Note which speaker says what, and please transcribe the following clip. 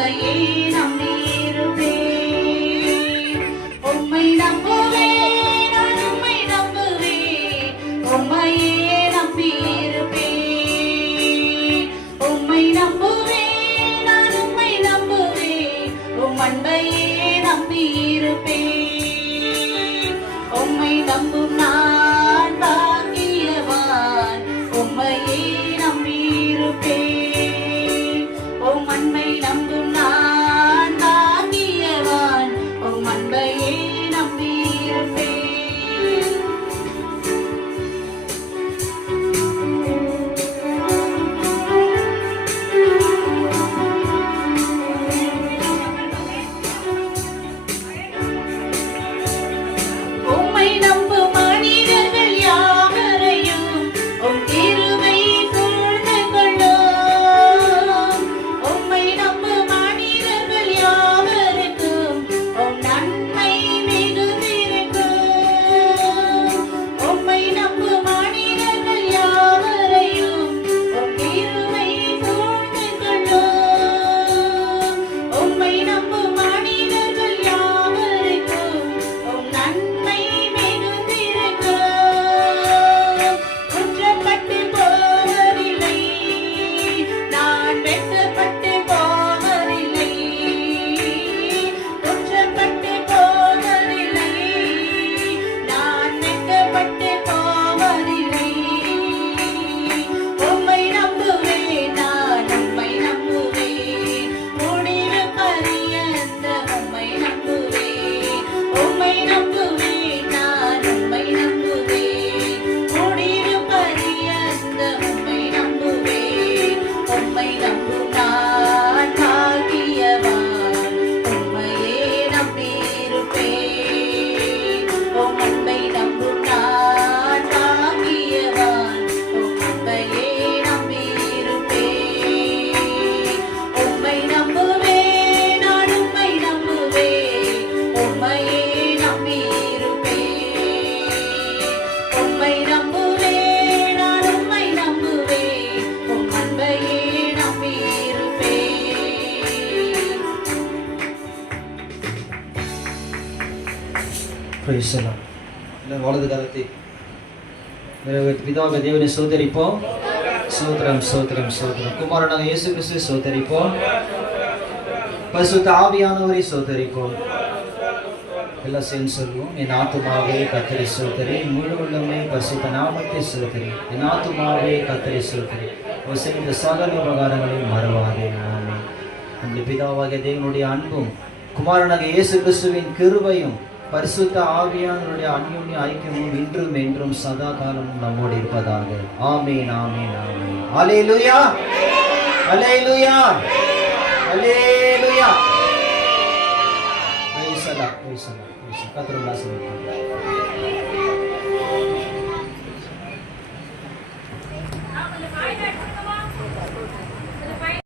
Speaker 1: மந்தையே நம்பியிருப்பேன்
Speaker 2: Praise வலது கரத்தை நிறைவேற்றி பிதாவை தேவனை சோதரிப்போம். சோத்திரம் சோத்திரம் சோத்திரம். குமாரனாக இயேசு கிறிஸ்து சோதரிப்போம். பசு ஆவியானவரை சோதரிப்போம். எல்லாம் சேர்ந்து சொல்லுவோம் என் ஆத்துமாவே கத்தரி சோதரி முழு உள்ளமே பசுத்த நாமத்தை சோதரி. என் ஆத்துமாவே கத்தரி சோதரி. அவர் செய்த சகல உபகாரங்களையும் மறவாதே ஆமென். நம்முடைய பிதாவாகிய தேவனுடைய அன்பும் குமாரனாக இயேசு கிறிஸ்துவின் கிருபையும் பரிசுத்த ஆவியானுடைய அந்யோன்ய ஐக்கியமும் இன்றும் என்றும் சதா காலமும் நம்மோடு இருப்பதாக. ஆமேன் ஆமேன் ஆமேன். அலேலுயா அலேலுயா alleluia praise Allah praise Allah praise கர்த்தர் உல்லாசம்